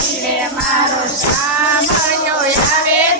એટલે મારો સામયો આવે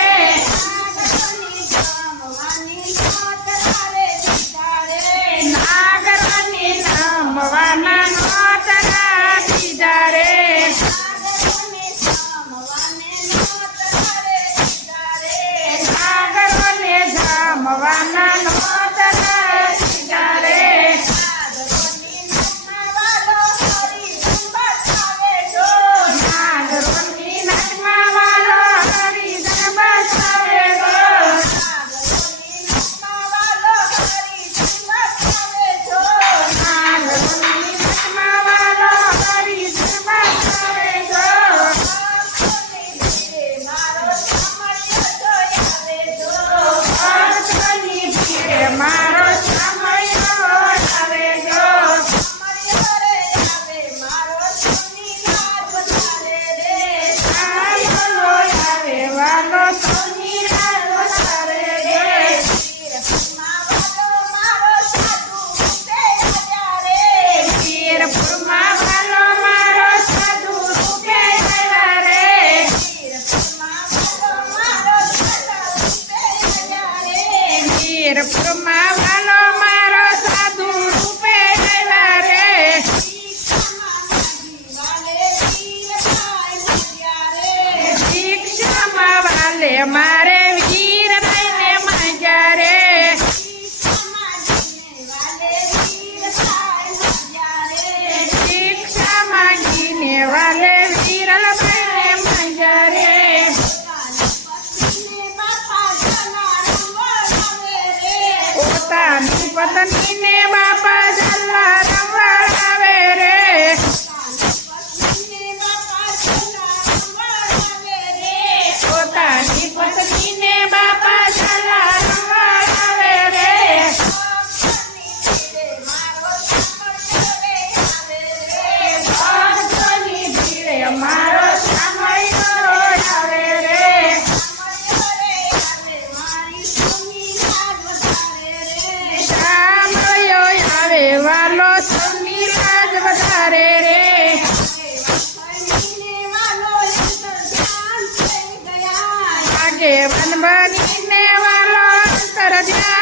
वतनीने बापा झाला. Claudia!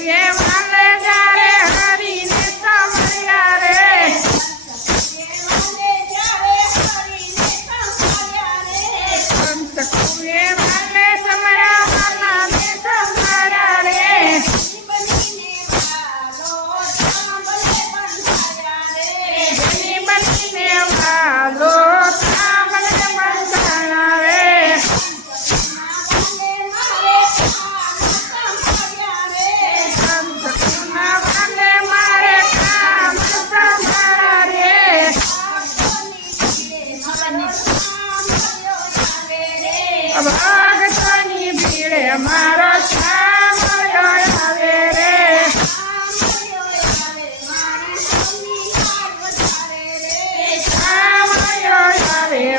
Yeah.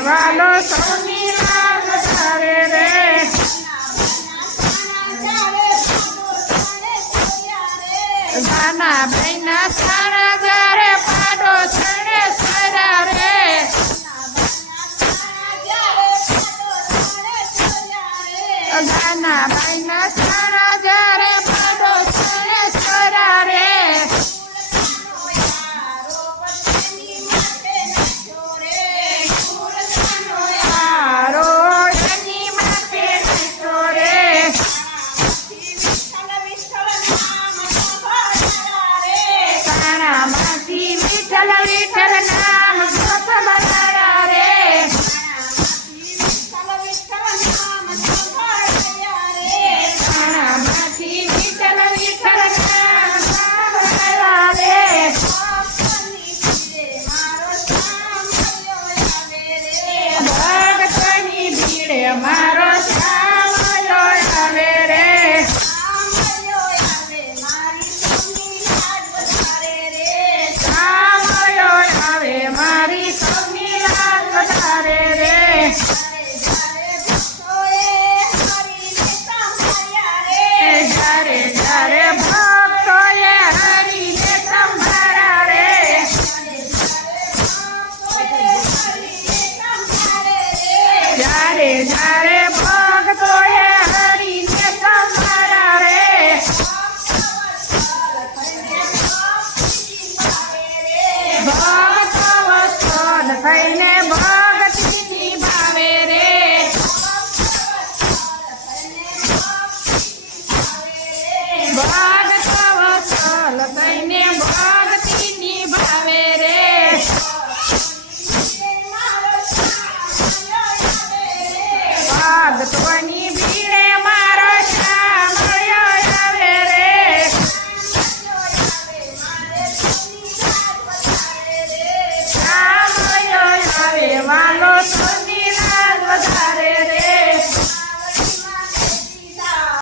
વાલો સૌની રાગ તારે રે. નાના ભાઈના સારા ગારે પાડો છેડે સારા રે. નાના ભાઈના સારા ગારે